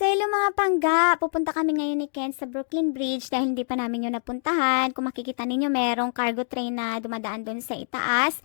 So, hello mga pangga, pupunta kami ngayon ni Ken sa Brooklyn Bridge dahil hindi pa namin yun napuntahan. Kung makikita ninyo, merong cargo train na dumadaan doon sa itaas.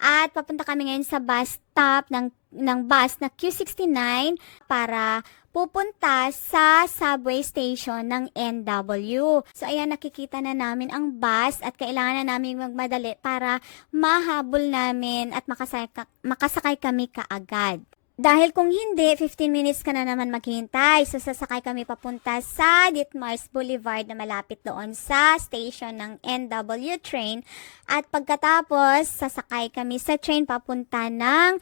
At papunta kami ngayon sa bus stop ng bus na Q69 para pupunta sa subway station ng NW. So, ayan, nakikita na namin ang bus at kailangan na namin magmadali para mahabol namin at makasakay kami kaagad. Dahil kung hindi, 15 minutes ka na naman maghihintay. So, sasakay kami papunta sa Ditmars Boulevard na malapit doon sa station ng NW train. At pagkatapos, sasakay kami sa train papunta ng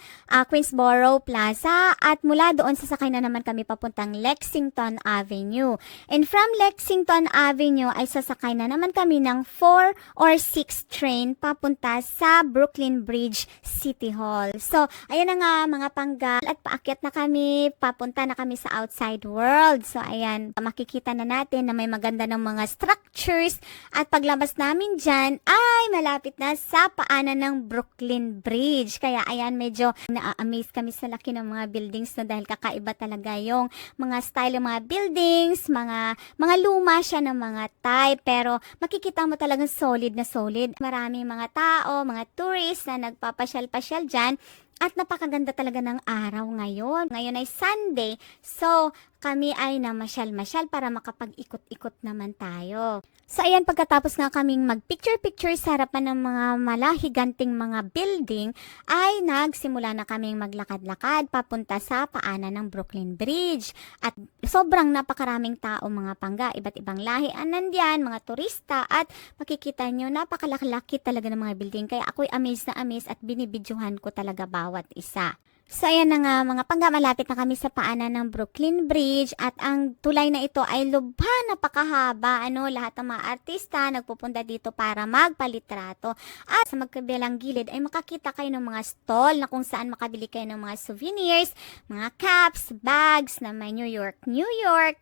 Queensboro Plaza. At mula doon, sasakay na naman kami papuntang Lexington Avenue. And from Lexington Avenue ay sasakay na naman kami ng 4 or 6 train papunta sa Brooklyn Bridge City Hall. So, ayan na nga mga pangga. At paakyat na kami, papunta na kami sa outside world. So, ayan, makikita na natin na may maganda ng mga structures. At paglabas namin dyan, ay malapit na sa paanan ng Brooklyn Bridge. Kaya, ayan, medyo na-amaze kami sa laki ng mga buildings na dahil kakaiba talaga yung mga style ng mga buildings, mga luma siya ng mga type. Pero, makikita mo talagang solid na solid. Maraming mga tao, mga tourists na nagpapasyal-pasyal dyan. At napakaganda talaga ng araw ngayon. Ngayon ay Sunday, so kami ay namasyal-masyal para makapag-ikot-ikot naman tayo. So ayan, pagkatapos nga kaming mag-picture-picture sa harapan ng mga malahiganting mga building, ay nagsimula na kaming maglakad-lakad papunta sa paanan ng Brooklyn Bridge. At sobrang napakaraming tao mga pangga, iba't ibang lahi ang nandyan, mga turista, at makikita nyo, napakalaki talaga ng mga building. Kaya ako'y amazed na amazed at binibidyohan ko talaga bawat isa. So, ayan na nga mga pangga, malapit na kami sa paanan ng Brooklyn Bridge at ang tulay na ito ay lubha, napakahaba. Lahat ng mga artista nagpupunta dito para magpalitrato. At sa magkabilang gilid ay makakita kayo ng mga stall na kung saan makabili kayo ng mga souvenirs, mga caps, bags na may New York,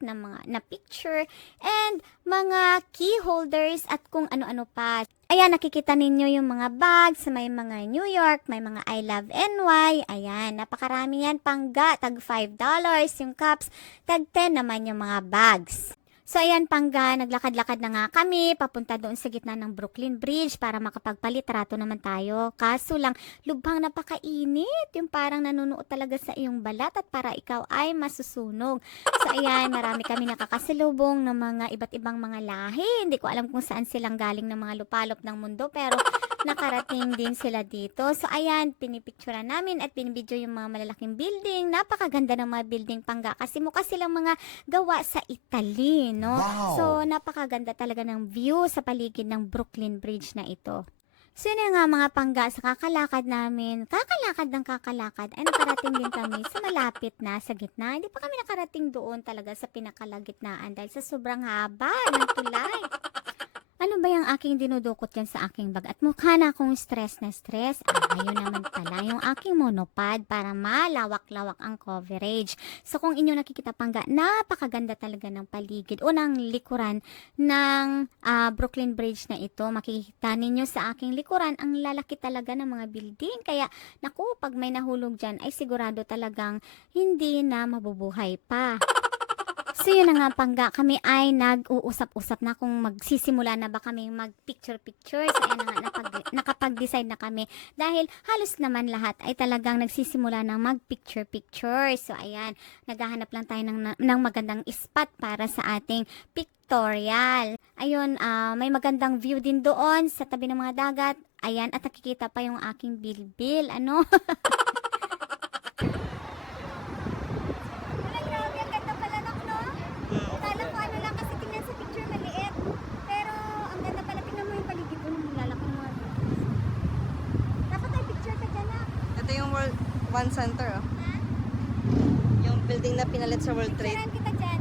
na mga na picture, and mga key holders at kung ano-ano pa. Ayan, nakikita ninyo yung mga bags, may mga New York, may mga I Love NY. Ayan, napakarami yan, pangga, tag $5 yung cups, tag 10 naman yung mga bags. So, ayan pangga, naglakad-lakad na nga kami, papunta doon sa gitna ng Brooklyn Bridge para makapagpalitrato naman tayo. Kaso lang, lubhang napakainit, yung parang nanunuot talaga sa iyong balat at para ikaw ay masusunog. So, ayan, marami kami nakakasalubong ng mga iba't ibang mga lahi. Hindi ko alam kung saan silang galing ng mga lupalop ng mundo, pero nakarating din sila dito. So, ayan, pinipicturean namin at pinibidyo yung mga malalaking building. Napakaganda ng mga building pangga kasi mukha silang mga gawa sa Italy, no? Wow! So, napakaganda talaga ng view sa paligid ng Brooklyn Bridge na ito. So, yun nga mga pangga, sa kakalakad namin, kakalakad, ay nakarating din kami sa malapit na, sa gitna. Hindi pa kami nakarating doon talaga sa pinakalagitnaan dahil sa sobrang haba ng tulay. Ano ba yung aking dinudukot yan sa aking bag? At mukha na akong stress na stress. Ayun naman pala yung aking monopod para malawak-lawak ang coverage. So kung inyo nakikita pangga, napakaganda talaga ng paligid o ng likuran ng Brooklyn Bridge na ito. Makikita ninyo sa aking likuran, ang lalaki talaga ng mga building. Kaya naku, pag may nahulog dyan ay sigurado talagang hindi na mabubuhay pa. So yun na nga pangga, kami ay nag-uusap-usap na kung magsisimula na ba kami mag-picture-picture. So ayan na nga, nakapag-decide na kami. Dahil halos naman lahat ay talagang nagsisimula ng mag-picture-picture. So ayan, naghahanap lang tayo ng magandang spot para sa ating pictorial. Ayun, may magandang view din doon sa tabi ng mga dagat. Ayan, at nakikita pa yung aking bilbil. Ano? Ito yung World One Center, oh. Yung building na pinalit sa World Trade. Kita dyan.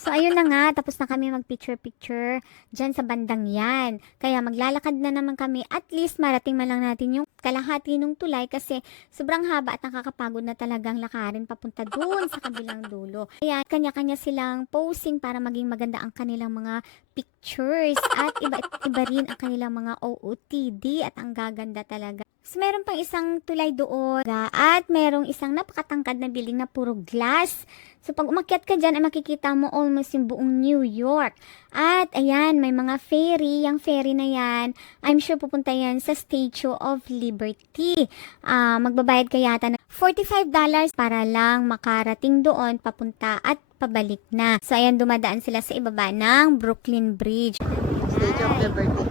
So, ayun na nga, tapos na kami mag-picture-picture dyan sa bandang yan. Kaya maglalakad na naman kami, at least marating man lang natin yung kalahati ng tulay kasi sobrang haba at nakakapagod na talagang lakarin papunta doon sa kabilang dulo. Kaya kanya-kanya silang posing para maging maganda ang kanilang mga pictures at iba rin ang kanilang mga OOTD at ang gaganda talaga. So, meron pang isang tulay doon. At merong isang napakatangkad na building na puro glass. So, pag umakyat ka dyan, ay makikita mo almost yung buong New York. At, ayan, may mga ferry. Yung ferry na yan, I'm sure pupunta yan sa Statue of Liberty. Magbabayad ka yata ng $45 para lang makarating doon, papunta at pabalik na. So, ayan, dumadaan sila sa ibaba ng Brooklyn Bridge. Statue of Liberty.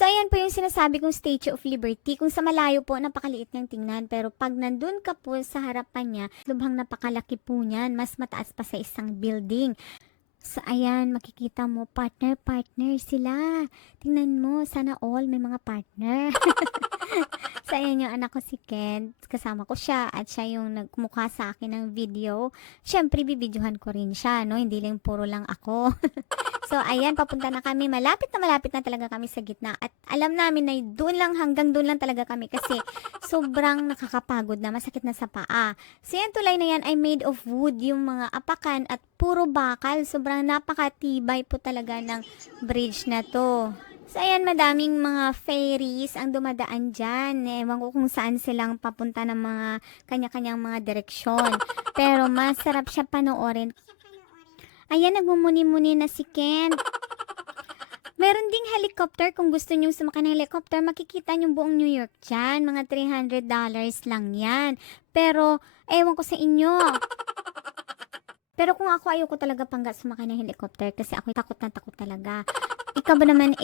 So, ayan po yung sinasabi kong Statue of Liberty. Kung sa malayo po, napakaliit niyang tingnan. Pero pag nandun ka po sa harapan niya, lubhang napakalaki po niyan. Mas mataas pa sa isang building. So, ayan, makikita mo, partner sila. Tingnan mo, sana all may mga partner. So, ayan yung anak ko si Ken. Kasama ko siya at siya yung nagmukha sa akin ng video. Siyempre, bibidyohan ko rin siya, no? Hindi lang puro lang ako. So, ayan, papunta na kami. Malapit na talaga kami sa gitna. At alam namin na doon lang, hanggang doon lang talaga kami kasi sobrang nakakapagod na, masakit na sa paa. So, yan tulay na yan ay made of wood, yung mga apakan at puro bakal. Sobrang napakatibay po talaga ng bridge na to. So, ayan, madaming mga ferries ang dumadaan dyan. Ewan ko kung saan silang papunta ng mga kanya-kanyang mga direksyon. Pero masarap siya panoorin. Ayan, nagmumuni-muni na si Ken. Meron ding helicopter. Kung gusto nyo sumakay ng helicopter, makikita nyo buong New York dyan. Mga $300 lang yan. Pero, ewan ko sa inyo. Pero kung ako, ayoko talaga pangga sumakay ng helicopter kasi ako takot na takot talaga. Ikaw ba naman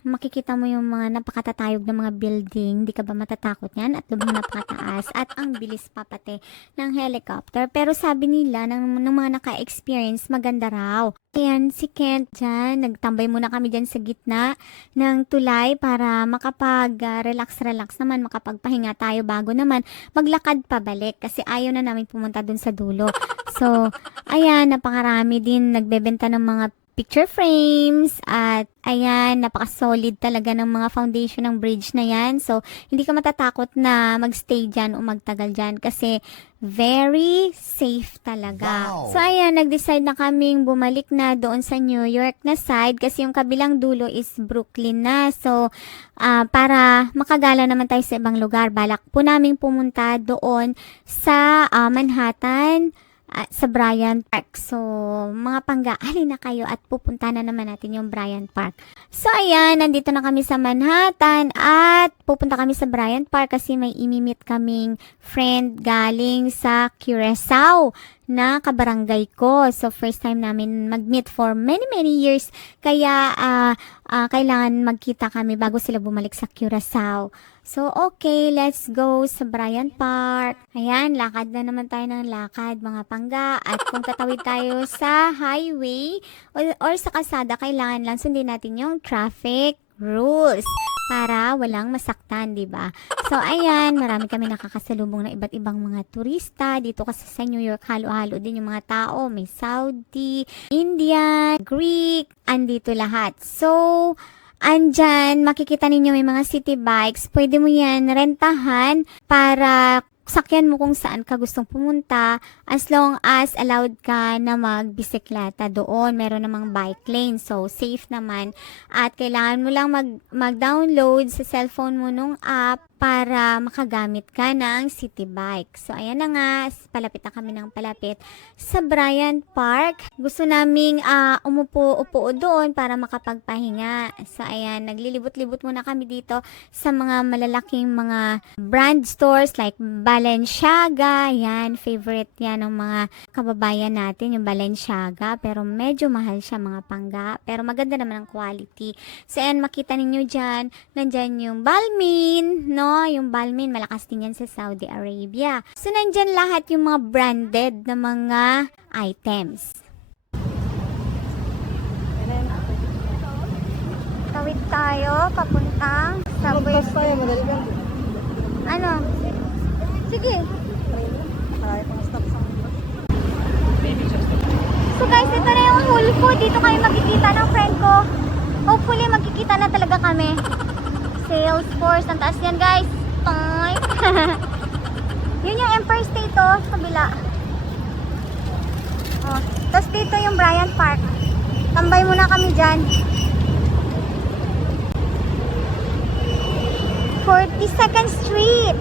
makikita mo yung mga napakatatayog na mga building, di ka ba matatakot yan? At lubhang napakataas at ang bilis pa pati ng helicopter. Pero sabi nila ng mga naka-experience, maganda raw. Ayan, si Kent dyan, nagtambay muna kami dyan sa gitna ng tulay para makapag-relax naman, makapagpahinga tayo bago naman maglakad pabalik kasi ayaw na namin pumunta dun sa dulo. So, ayan, napakarami din nagbebenta ng mga picture frames at ayan, napaka-solid talaga ng mga foundation ng bridge na yan. So, hindi ka matatakot na magstay dyan o magtagal dyan kasi very safe talaga. Wow. So, ayan, nag-decide na kaming bumalik na doon sa New York na side kasi yung kabilang dulo is Brooklyn na. So, para makagala naman tayo sa ibang lugar, balak po namin pumunta doon sa Manhattan, sa Bryant Park. So, mga panggaali na kayo at pupunta na naman natin yung Bryant Park. So, ayan, nandito na kami sa Manhattan at pupunta kami sa Bryant Park kasi may imimit kaming friend galing sa Curaçao na kabarangay ko. So, first time namin mag-meet for many years. Kaya, kailangan magkita kami bago sila bumalik sa Curaçao. So, okay, let's go sa Bryant Park. Ayan, lakad na naman tayo ng lakad, mga pangga. At kung tatawid tayo sa highway or sa kalsada, kailangan lang sundin natin yung traffic rules para walang masaktan, di ba? So, ayan, marami kami nakakasalubong na iba't ibang mga turista. Dito kasi sa New York, halo-halo din yung mga tao. May Saudi, Indian, Greek, andito lahat. So, andyan, makikita ninyo may mga city bikes. Pwede mo yan rentahan para sakyan mo kung saan ka gustong pumunta as long as allowed ka na magbisikleta doon. Meron namang bike lane, so safe naman. At kailangan mo lang mag-download sa cellphone mo nung app para makagamit ka ng city bike. So, ayan na nga, palapit na kami ng palapit sa Bryant Park. Gusto naming umupo doon para makapagpahinga. So, ayan, naglilibot-libot muna kami dito sa mga malalaking mga brand stores like Balenciaga. Yan, favorite yan ng mga kababayan natin, yung Balenciaga. Pero medyo mahal siya, mga pangga. Pero maganda naman ang quality. So, ayan, makita ninyo dyan, nandyan yung Balmain, no? Yung Balmain, malakas din yan sa Saudi Arabia. So, nandyan lahat yung mga branded na mga items. Tawid tayo, papuntang subway. tayo, madali lang. Ano? Sige. Marami pang stop sa So guys, ito na yung whole food. Dito kayo magkikita ng friend ko. Hopefully, magkikita na talaga kami. Salesforce. Ang taas yan, guys. Toy. Yun yung Empire State, oh. Kabila. Oh. Tapos dito yung Bryant Park. Tambay muna kami dyan. 42nd Street,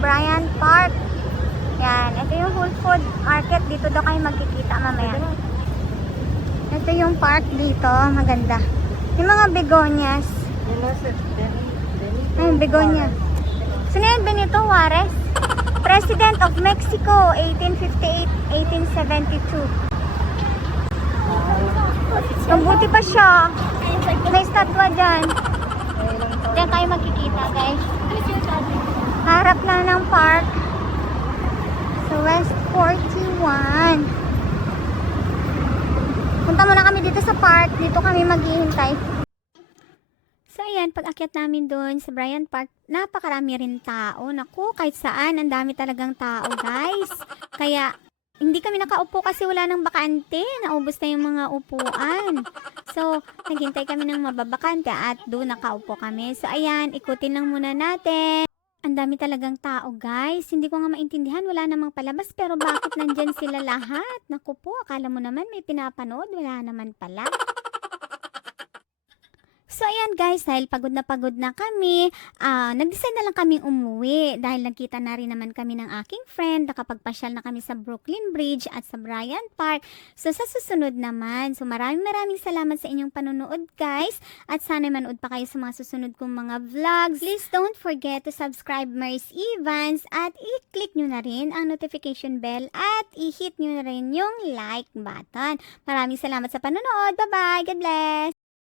Bryant Park. Yan, ito yung Whole Food Market. Dito daw kayo magkikita mamaya. Ito yung park dito, maganda. Yung mga begonias. Ay, begonia. Sino yan, Benito Juarez? President of Mexico, 1858-1872. Mabuti pa siya. May statwa dyan. Diyan kayo magkikita, guys. Harap na ng park. Sa West 41. Punta muna kami dito sa park. Dito kami maghihintay. So ayan, pag akyat namin doon sa Bryant Park, napakarami rin tao. Naku, kahit saan, ang dami talagang tao, guys. Kaya, hindi kami nakaupo kasi wala nang bakante. Naubos na yung mga upuan. So, naghintay kami ng mababakante at doon nakaupo kami. So ayan, ikutin lang muna natin. Ang dami talagang tao, guys. Hindi ko nga maintindihan, wala namang palabas. Pero bakit nandyan sila lahat? Naku po, akala mo naman may pinapanood. Wala naman pala. So, ayan guys, dahil pagod na kami, nag-decide na lang kaming umuwi dahil nagkita na rin naman kami ng aking friend, nakapagpasyal na kami sa Brooklyn Bridge at sa Bryant Park. So, sa susunod naman, so maraming salamat sa inyong panonood guys at sana manood pa kayo sa mga susunod kong mga vlogs. Please don't forget to subscribe Mars Evans at i-click nyo na rin ang notification bell at i-hit nyo na rin yung like button. Maraming salamat sa panonood. Bye-bye! God bless!